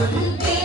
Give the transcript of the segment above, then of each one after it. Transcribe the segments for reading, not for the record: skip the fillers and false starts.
Thank you.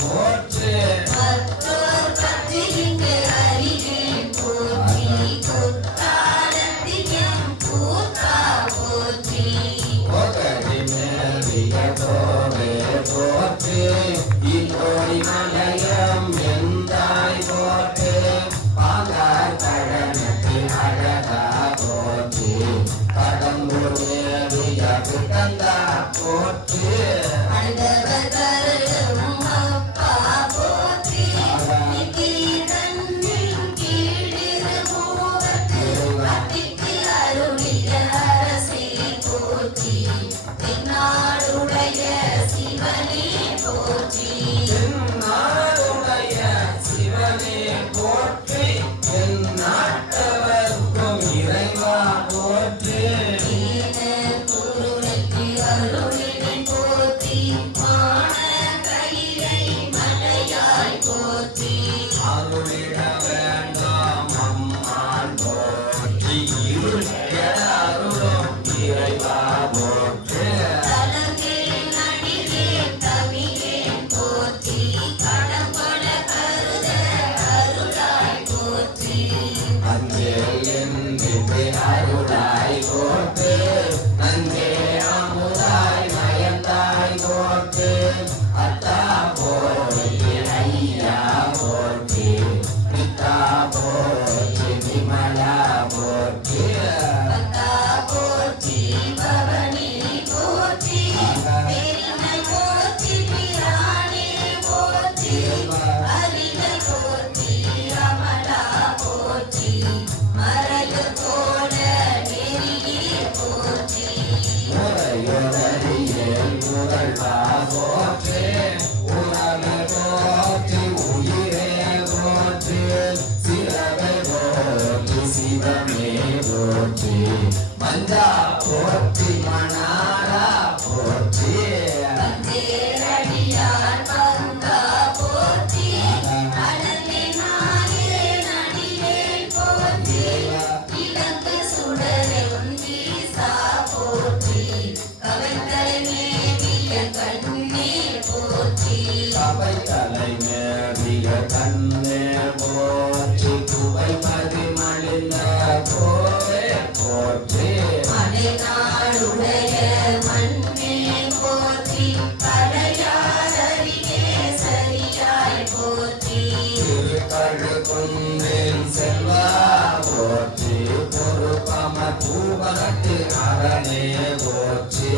போற்றி அத்தா போற்றி ஐயா போற்றி பித்தா போற்றி விமலா போற்றி பத்தா போற்றி பவனி போற்றி பெருமை போற்றி பிரானே போற்றி அறிவை போற்றி அமலா போற்றி மறைவு போல நெறியே போற்றி முறையொடறியல் முதல்வா போற்றி உறவு போற்றி உயிரே போற்றி சிறவை போற்றி சிவமே போற்றி மஞ்சா போற்றி மணாளா போற்றி தேரடியார் பங்கா போற்றி அடலினாயே நடிவேல் போற்றி இலங்கு சுடரும் ஈசா போற்றி கவைத்தலை மேவிய கண்ணே போற்றி சபை தலை மேறிய கண்ணே போற்றி குவை மதிமலிந்த கோவே போற்றி மலைநாடுடைய மண்ணே போற்றி கடையாரறிவே சரியாய் போற்றி திருக்கழு குந்தின் செல்வா போற்றி பொறுப்பம பூவகத்து அரணே போற்றி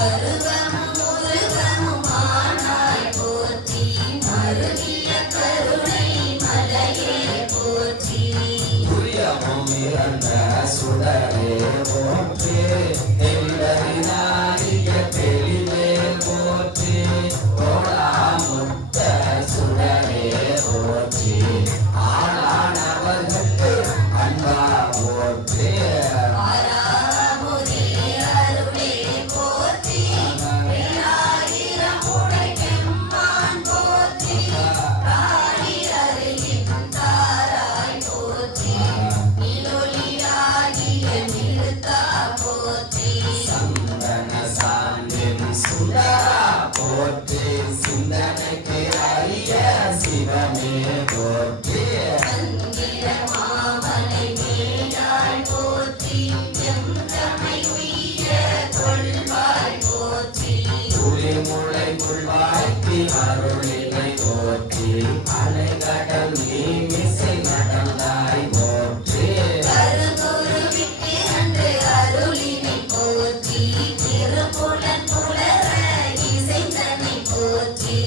அருவமும் முருகமும் ஆனாய் போற்றி மருவிய கருணை மலையே போற்றி துரியமும் இறந்த சுடரே போற்றி தெளிவறினாரிய தெளிவே போற்றி கோடாமுத்த சுடரே போற்றி ஆளானவர்களுக்கு அன்பா போற்றி ஆறாமுதே அருளே போற்றி ஆயிரம் உடைக்கெம்மான் போற்றி காரி அருளின் தாராய் போற்றி நிலொளியாகிய நிறுத்தா போற்றி சந்தன சாந்தின் சுடரா போற்றி சிந்தனைக்கு அரிய சிவமே போற்றி மந்திர மாமலை மேலாள் போற்றி எந்தமை உய்ய கொள்வாய் போற்றி துளிமுளை முள்வாய்க்கு அருளினை போற்றி அலைகடல் நீமிசை நடந்தாய் போற்றி கருங்குருவிற்கு அன்று அருளினை போற்றி திருப்புலன் புலர இசைந்தனை போற்றி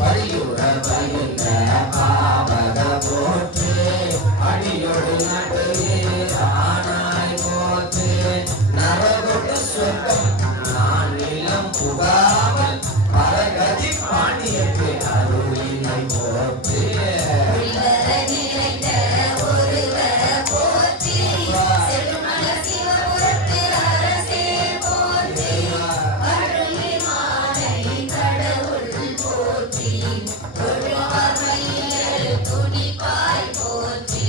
வழியுற வருகின்ற பாவக போற்றி அடியொடு நடுவே ஆனாய் போற்றி நரகொடு சொர்க்கம் நான் நிலம் புகாமல் பரகதி பாண்டியக்கு அருளினை போற்றி ஒளிவர நிறைந்த ஒருவ போற்றி செல்மல சிவபுரத்து அரசே போற்றி அருளி மாலை கடவுள் போற்றி தொழுவாமையில் துணிப்பாய் போற்றி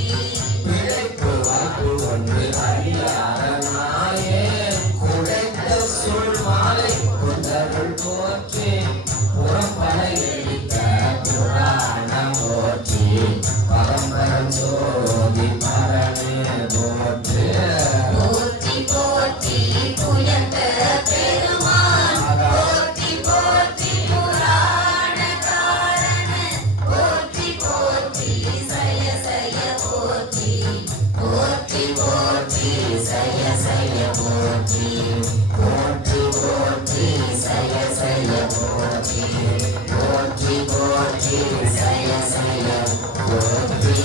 பிழைப்பு வாய்ப்பு ஒன்று அறியாத நாயே குழைத்த சூழ் மாலை கொண்டருள் போற்றி புறம்படை எரித்த புராணம் போற்றி பரம்பரம் ஜோதி பரணே போற்றி போற்றி போற்றி புயந்த பெருமான் போற்றி போற்றி புராண காரண போற்றி போற்றி சய சய போற்றி போற்றி போற்றி சய சய போற்றி போற்றி போற்றி சய சய போற்றி போற்றி போற்றி சய சய போற்றி